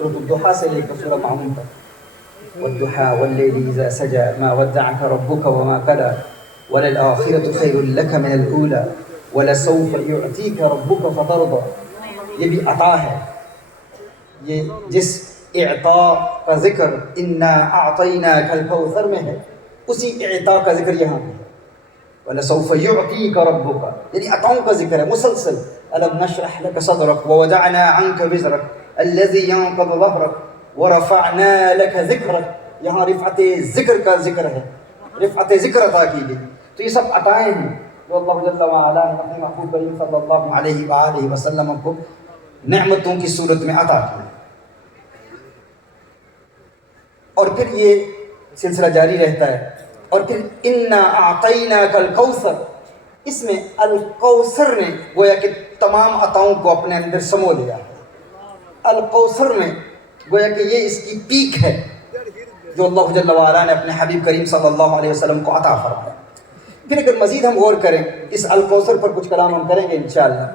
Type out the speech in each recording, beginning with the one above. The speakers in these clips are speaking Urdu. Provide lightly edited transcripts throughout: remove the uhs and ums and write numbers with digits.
سورۃ الضحیٰ سے لے کر سورہ معون تک. والضحى والليل إذا سجى ما ودعك ربك وما قلى وللآخرة خير لك من الأولى ولسوف يعطيك ربك فترضى. یہ بھی عطا ہے. یہ جس اعطاء کا ذکر انا اعطیناک الکوثر میں ہے، اسی اعطاء کا ذکر یہاں ہے. وَلَسَوْفَ يُعْطِيكَ رَبُّكَ، یعنی عطاؤں کا ذکر ہے مسلسل. أَلَمْ نَشْرَحْ لَكَ صَدْرَكَ وَوَضَعْنَا عَنْكَ وِزْرَكَ الَّذِي يَنقَضُ ظَهْرَكَ وَرَفَعْنَا لَكَ ذِكْرَكَ. یہاں رفعت ذکر کا ذکر ہے، رفعت ذکر عطا کی گئی. تو یہ سب عطائیں ہیں جو اللہ جل وعلا نے اپنے محبوب کریم صلی اللہ علیہ وآلہ وسلم کو نعمتوں کی صورت میں عطا کی. اور پھر یہ سلسلہ جاری رہتا ہے. اور پھر انا اعطیناک الکوثر، اس میں الکوثر نے گویا کہ تمام عطاؤں کو اپنے اندر سمو لیا ہے. الکوثر میں گویا کہ یہ اس کی پیک ہے جو اللہ جل وعلا نے اپنے حبیب کریم صلی اللہ علیہ وسلم کو عطا فرمایا. پھر اگر مزید ہم غور کریں اس الکوثر پر، کچھ کلام ہم کریں گے انشاءاللہ.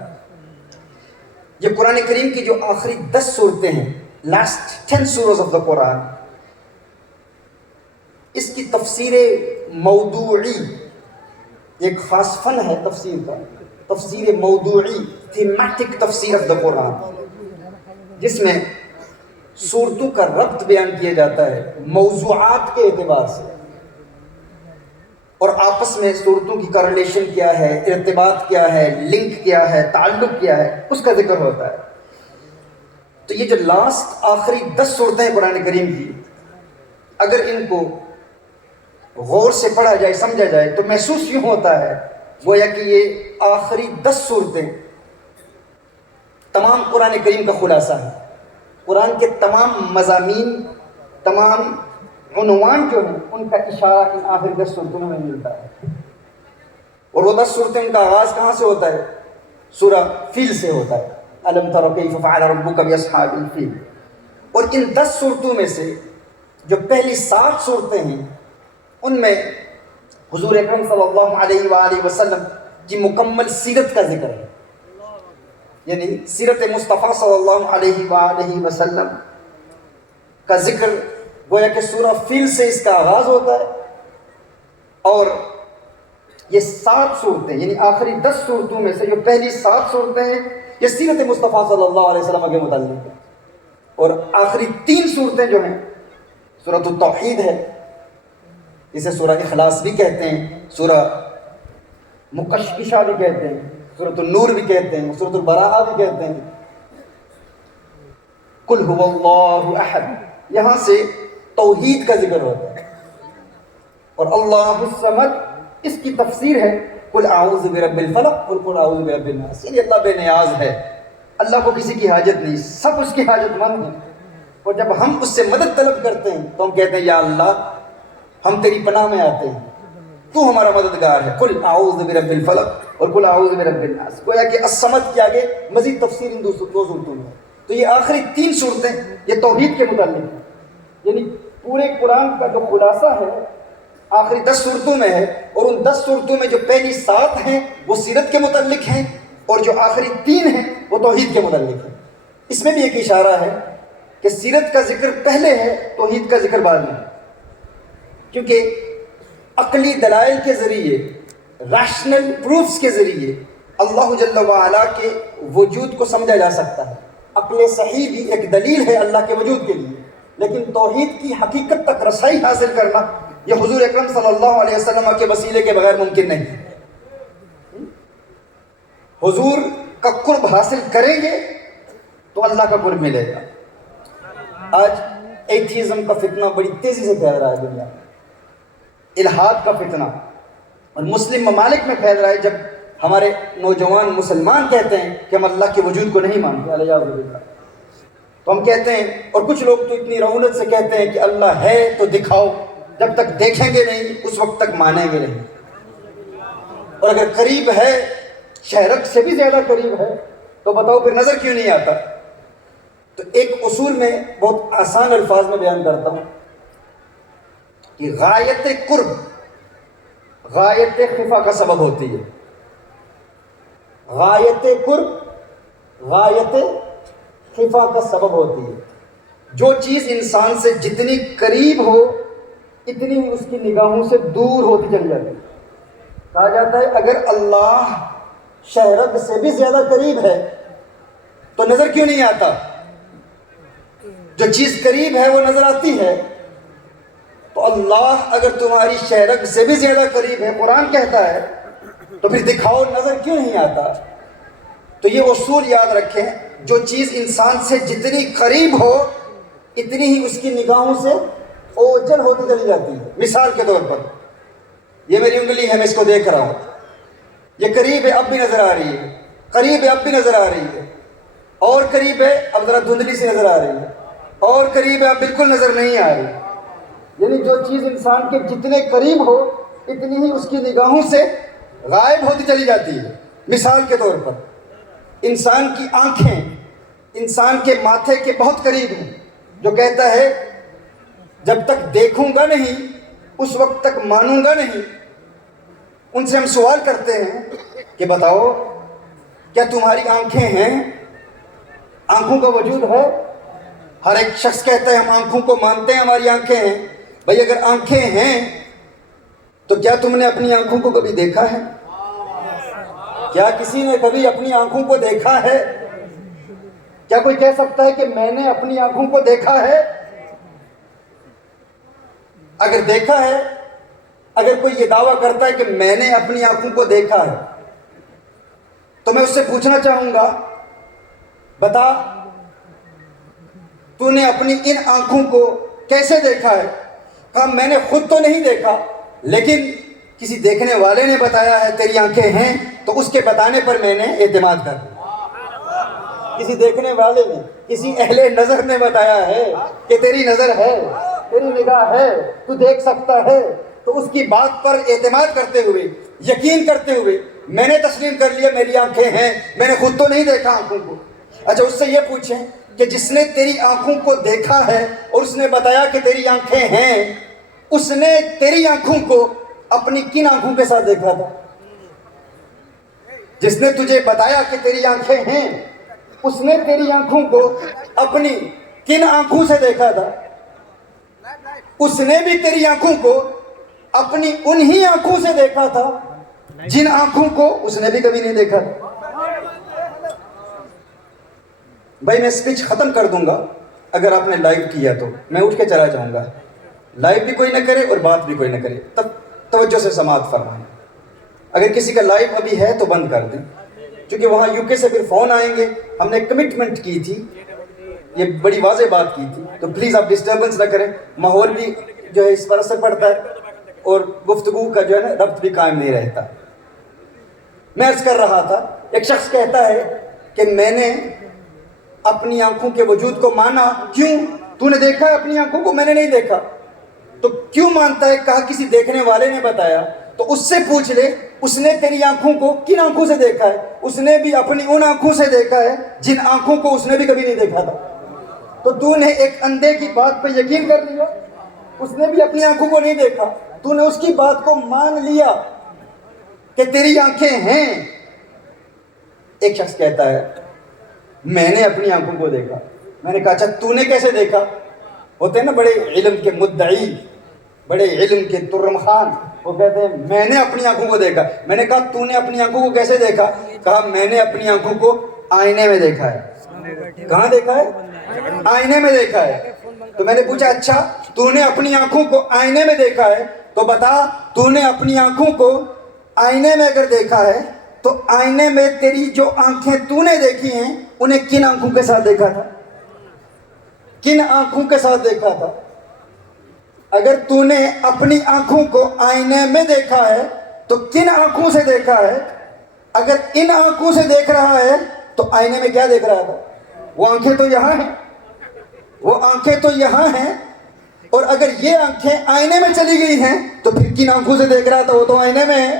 یہ قرآن کریم کی جو آخری 10 صورتیں ہیں، لاسٹ 10 سورز آف دا قرآن، اس کی تفسیر موضوعی، ایک خاص فن ہے تفسیر کا، تفسیر موضوعی، تھیمیٹک تفسیر آف دا قرآن، جس میں صورتوں کا ربط بیان کیا جاتا ہے موضوعات کے اعتبار سے، اور آپس میں صورتوں کی کارلیشن کیا ہے، ارتباط کیا ہے، لنک کیا ہے، تعلق کیا ہے، اس کا ذکر ہوتا ہے. تو یہ جو لاسٹ آخری 10 صورتیں قرآن کریم کی، اگر ان کو غور سے پڑھا جائے، سمجھا جائے، تو محسوس یوں ہوتا ہے گویا کہ یہ آخری 10 صورتیں تمام قرآن کریم کا خلاصہ ہے. قرآن کے تمام مضامین، تمام عنوان جو ہیں، ان کا اشارہ ان آخری 10 صورتوں میں ملتا ہے. اور وہ 10 صورتیں، ان کا آغاز کہاں سے ہوتا ہے؟ سورہ فیل سے ہوتا ہے. الم تر کیف فعل ربک باصحاب الفیل. اور ان 10 صورتوں میں سے جو پہلی 7 صورتیں ہیں، ان میں حضور اکرم صلی اللہ علیہ وآلہ وسلم کی مکمل سیرت کا ذکر ہے. یعنی سیرت مصطفیٰ صلی اللہ علیہ وآلہ وسلم کا ذکر گویا کہ سورہ فیل سے اس کا آغاز ہوتا ہے. اور یہ 7 صورتیں، یعنی آخری 10 صورتوں میں سے جو پہلی 7 صورتیں ہیں، یہ سیرت مصطفیٰ صلی اللہ علیہ وسلم کے متعلق ہیں. اور آخری 3 صورتیں جو ہیں، سورۃ التوحید ہے، اسے سورہ اخلاص بھی کہتے ہیں، سورہ مکشکشہ بھی کہتے ہیں، سورۃ النور بھی کہتے ہیں، سورۃ البراءہ بھی کہتے ہیں. قل هو اللہ احد، یہاں سے توحید کا ذکر ہوتا ہے. اور اللہ الصمد، اس کی تفسیر ہے قل اعوذ برب الفلق قل اعوذ برب الناس. یعنی اللہ بے نیاز ہے، اللہ کو کسی کی حاجت نہیں، سب اس کی حاجت مند ہیں. اور جب ہم اس سے مدد طلب کرتے ہیں تو ہم کہتے ہیں یا اللہ ہم تیری پناہ میں آتے ہیں، تو ہمارا مددگار ہے. قل اعوذ برب الفلق اور قل اعوذ برب الناس. گویا کہ الصمد کے آگے مزید تفسیر ان 2 صورتوں میں. تو یہ آخری 3 صورتیں یہ توحید کے متعلق ہیں. یعنی پورے قرآن کا جو خلاصہ ہے آخری 10 صورتوں میں ہے. اور ان 10 صورتوں میں جو پہلی 7 ہیں وہ سیرت کے متعلق ہیں، اور جو آخری 3 ہیں وہ توحید کے متعلق ہیں. اس میں بھی ایک اشارہ ہے کہ سیرت کا ذکر پہلے ہے، توحید کا ذکر بعد میں، کیونکہ عقلی دلائل کے ذریعے، ریشنل پروفز کے ذریعے اللہ جل وعلا کے وجود کو سمجھا جا سکتا ہے. عقل صحیح بھی ایک دلیل ہے اللہ کے وجود کے لیے، لیکن توحید کی حقیقت تک رسائی حاصل کرنا یہ حضور اکرم صلی اللہ علیہ وسلم کے وسیلے کے بغیر ممکن نہیں. حضور کا قرب حاصل کریں گے تو اللہ کا قرب ملے گا. آج ایتھیزم کا فتنہ بڑی تیزی سے پھیل رہا ہے دنیا میں، الحاد کا فتنہ، اور مسلم ممالک میں پھیل رہا ہے. جب ہمارے نوجوان مسلمان کہتے ہیں کہ ہم اللہ کے وجود کو نہیں مانتے علیہ وسلم، تو ہم کہتے ہیں، اور کچھ لوگ تو اتنی رعونت سے کہتے ہیں کہ اللہ ہے تو دکھاؤ، جب تک دیکھیں گے نہیں اس وقت تک مانیں گے نہیں. اور اگر قریب ہے، شہرک سے بھی زیادہ قریب ہے، تو بتاؤ پھر نظر کیوں نہیں آتا. تو ایک اصول میں بہت آسان الفاظ میں بیان کرتا ہوں کہ غایت قرب غایت خفا کا سبب ہوتی ہے. غایت قرب غایت خفا کا سبب ہوتی ہے. جو چیز انسان سے جتنی قریب ہو اتنی ہی اس کی نگاہوں سے دور ہوتی چلی جاتی ہے. کہا جاتا ہے اگر اللہ شہرگ سے بھی زیادہ قریب ہے تو نظر کیوں نہیں آتا؟ جو چیز قریب ہے وہ نظر آتی ہے. تو اللہ اگر تمہاری شہرگ سے بھی زیادہ قریب ہے، قرآن کہتا ہے، تو پھر دکھاؤ نظر کیوں نہیں آتا؟ تو یہ اصول یاد رکھیں، جو چیز انسان سے جتنی قریب ہو اتنی ہی اس کی نگاہوں سے اوجھل ہوتی چلی جاتی ہے. مثال کے طور پر یہ میری انگلی ہے، میں اس کو دیکھ رہا ہوں، یہ قریب ہے اب بھی نظر آ رہی ہے، قریب ہے اب بھی نظر آ رہی ہے، اور قریب ہے اب ذرا دھندلی سی نظر آ رہی ہے، اور قریب ہے اب بالکل نظر نہیں آ رہی. یعنی جو چیز انسان کے جتنے قریب ہو اتنی ہی اس کی نگاہوں سے غائب ہوتی چلی جاتی ہے. مثال کے طور پر انسان کی آنکھیں انسان کے ماتھے کے بہت قریب ہیں، جو کہتا ہے جب تک دیکھوں گا نہیں اس وقت تک مانوں گا نہیں. ان سے ہم سوال کرتے ہیں کہ بتاؤ کیا تمہاری آنکھیں ہیں؟ آنکھوں کا وجود ہے؟ ہر ایک شخص کہتا ہے ہم آنکھوں کو مانتے ہیں، ہماری آنکھیں ہیں. بھائی اگر آنکھیں ہیں تو کیا تم نے اپنی آنکھوں کو کبھی دیکھا ہے؟ کیا کسی نے کبھی اپنی آنکھوں کو دیکھا ہے؟ کیا کوئی کہہ سکتا ہے کہ میں نے اپنی آنکھوں کو دیکھا ہے؟ اگر دیکھا ہے، اگر کوئی یہ دعویٰ کرتا ہے کہ میں نے اپنی آنکھوں کو دیکھا ہے، تو میں اس سے پوچھنا چاہوں گا بتا تو نے اپنی ان آنکھوں کو کیسے دیکھا ہے؟ کہا میں نے خود تو نہیں دیکھا، لیکن کسی دیکھنے والے نے بتایا ہے تیری آنکھیں ہیں، تو اس کے بتانے پر میں نے اعتماد کر دیا. کسی دیکھنے والے نے، کسی اہل نظر نے بتایا ہے کہ تیری نظر ہے، تیری نگاہ ہے، تو دیکھ سکتا ہے، تو اس کی بات پر اعتماد کرتے ہوئے، یقین کرتے ہوئے میں نے تسلیم کر لیا میری آنکھیں ہیں، میں نے خود تو نہیں دیکھا آنکھوں کو. اچھا اس سے یہ پوچھیں کہ جس نے تیری آنکھوں کو دیکھا ہے اور اس نے بتایا کہ تیری آنکھیں ہیں، اس نے تیری آنکھوں کو اپنی کن آنکھوں کے ساتھ دیکھا تھا؟ جس نے تجھے بتایا کہ تیری آنکھیں ہیں، اس نے تیری آنکھوں کو اپنی کن آنکھوں سے دیکھا تھا؟ اس نے بھی تیری آنکھوں کو اپنی انہی آنکھوں سے دیکھا تھا جن آنکھوں کو اس نے بھی کبھی نہیں دیکھا تھا. بھائی میں اسپیچ ختم کر دوں گا اگر آپ نے لائیو کیا تو میں اٹھ کے چلا جاؤں گا. لائیو بھی کوئی نہ کرے اور بات بھی کوئی نہ کرے، تب توجہ سے سماعت فرمائیں. اگر کسی کا لائیو ابھی ہے تو بند کر دیں، کیونکہ وہاں یو کے سے پھر فون آئیں گے. ہم نے کمٹمنٹ کی تھی، یہ بڑی واضح بات کی تھی، تو پلیز آپ ڈسٹربنس نہ کریں. ماحول بھی جو ہے اس پر اثر پڑتا ہے اور گفتگو کا جو ہے نا ربط بھی قائم نہیں رہتا. میں عرض کر رہا تھا، ایک شخص کہتا ہے کہ میں نے اپنی آنکھوں کے وجود کو مانا. کیوں؟ تو نے دیکھا ہے اپنی آنکھوں کو؟ میں نے نہیں دیکھا. تو کیوں مانتا ہے؟ کہا کسی دیکھنے والے نے بتایا. تو اس سے پوچھ لے اس نے تیری آنکھوں کو کن آنکھوں سے دیکھا ہے؟ اس نے بھی اپنی ان آنکھوں سے دیکھا ہے جن آنکھوں کو اس نے بھی کبھی نہیں دیکھا تھا. تو نے ایک اندھے کی بات پہ یقین کر لیا، اس نے بھی اپنی آنکھوں کو نہیں دیکھا، تو نے اس کی بات کو مان لیا کہ تیری آنکھیں ہیں. ایک شخص کہتا ہے میں نے اپنی آنکھوں کو دیکھا. میں نے کہا اچھا تو نے کیسے دیکھا؟ ہوتے ہیں نا بڑے علم کے مدعی، بڑے علم کے ترم خان، وہ کہتے ہیں میں نے اپنی آنکھوں کو دیکھا. میں نے کہا تو نے اپنی آنکھوں کو کیسے دیکھا؟ کہا میں نے اپنی آنکھوں کو آئینے میں دیکھا ہے. کہاں دیکھا ہے؟ آئینے میں دیکھا ہے. تو میں نے پوچھا اچھا تو نے اپنی آنکھوں کو آئینے میں دیکھا ہے، تو بتا تو نے اپنی آنکھوں کو آئینے میں اگر دیکھا ہے تو آئینے میں تیری جو آنکھیں تو نے دیکھی ہیں انہیں کن آنکھوں کے ساتھ دیکھا تھا؟ کن آنکھوں کے ساتھ دیکھا تھا؟ اگر تو نے اپنی آنکھوں کو آئینے میں دیکھا ہے تو کن آنکھوں سے دیکھا ہے؟ اگر ان آنکھوں سے دیکھ رہا ہے تو آئینے میں کیا دیکھ رہا تھا؟ وہ آنکھیں تو یہاں ہیں، وہ آنکھیں تو یہاں ہیں. اور اگر یہ آنکھیں آئینے میں چلی گئی ہیں تو پھر کن آنکھوں سے دیکھ رہا تھا؟ وہ تو آئینے میں ہے.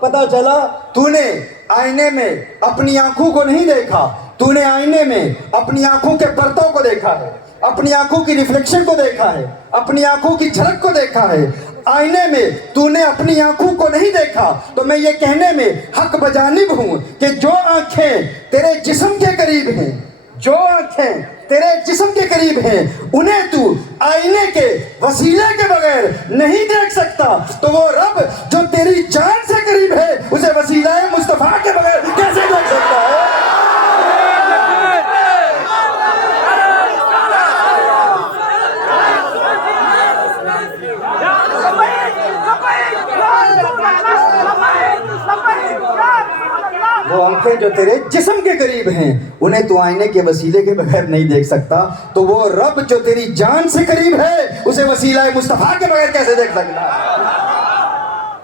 پتا چلا تو نے آئینے میں اپنی آنکھوں کو نہیں دیکھا، تو نے آئینے میں اپنی آنکھوں کے پرتوں کو دیکھا ہے، اپنی آنکھوں کی ریفلیکشن کو دیکھا ہے، اپنی آنکھوں کی جھلک کو دیکھا ہے. آئینے میں تو نے اپنی آنکھوں کو نہیں دیکھا. تو میں یہ کہنے میں حق بجانب ہوں کہ جو آنکھیں تیرے جسم کے قریب ہیں، جو آنکھیں تیرے جسم کے قریب ہیں انہیں تو آئینے کے وسیلے کے بغیر نہیں دیکھ سکتا، تو وہ رب جو تیری جان سے قریب ہے اسے وسیلہ مصطفیٰ کے بغیر کیسے دیکھ سکتا ہے؟ وہ آنکھیں جو تیرے جسم کے قریب ہیں انہیں تو آئینے کے وسیلے کے بغیر نہیں دیکھ سکتا، تو وہ رب جو تیری جان سے قریب ہے اسے وسیلہ مصطفیٰ کے بغیر کیسے دیکھ سکتا ہے؟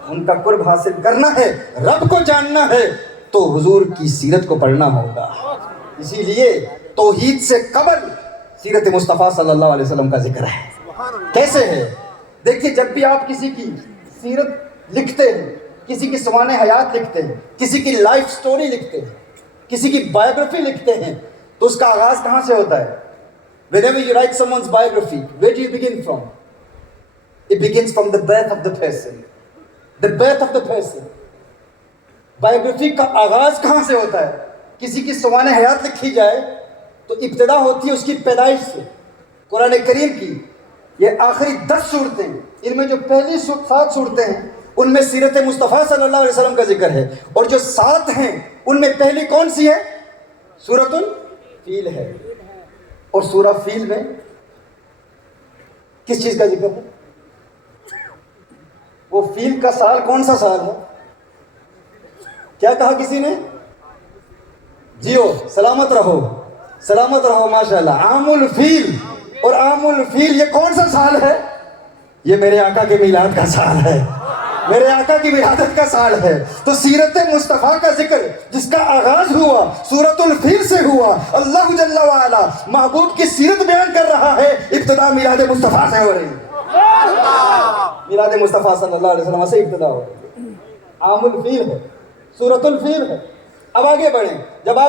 ان کا قرب حاصل کرنا ہے، رب کو جاننا ہے تو حضور کی سیرت کو پڑھنا ہوگا۔ اسی لیے توحید سے قبل سیرت مصطفیٰ صلی اللہ علیہ وسلم کا ذکر ہے۔ کیسے ہے؟ دیکھیے، جب بھی آپ کسی کی سیرت لکھتے ہیں، کسی کی سوانح حیات لکھتے ہیں، کسی کی لائف سٹوری لکھتے ہیں، کسی کی بایوگرافی لکھتے ہیں، تو اس کا آغاز کہاں سے ہوتا ہے؟ Whenever you write someone's biography, where do you begin from? It begins from the birth of the person. The birth of the person. Biography کا آغاز کہاں سے ہوتا ہے؟ کسی کی سوانح حیات لکھی جائے تو ابتدا ہوتی ہے اس کی پیدائش سے۔ قرآن کریم کی یہ آخری 10 صورتیں، ان میں جو پہلی 7 صورتیں ہیں ان میں سیرت مصطفیٰ صلی اللہ علیہ وسلم کا ذکر ہے، اور جو 7 ہیں ان میں پہلی کون سی ہے؟ سورۃ الفیل ہے۔ اور سورہ فیل میں کس چیز کا ذکر ہے؟ وہ فیل کا سال کون سا سال ہے؟ کیا کہا کسی نے؟ جیو، سلامت رہو، سلامت رہو، ماشاءاللہ۔ عام الفیل، اور عام الفیل یہ کون سا سال ہے؟ یہ میرے آقا کے میلاد کا سال ہے، میرے آقا کی ولادت کا سال ہے۔ تو سیرت مصطفیٰ کا ذکر جس کا آغاز ہوا سورۃ الفیل سے ہوا، اللہ جل وعلا محبوب کی سیرت بیان کر رہا ہے، ابتدا میلاد مصطفیٰ سے ہو رہی ہے، میلاد مصطفیٰ صلی اللہ علیہ وسلم سے ابتدا ہو رہی ہے۔ عام الفیل ہے، سورۃ الفیل ہے۔ اب آگے بڑھیں، جب آپ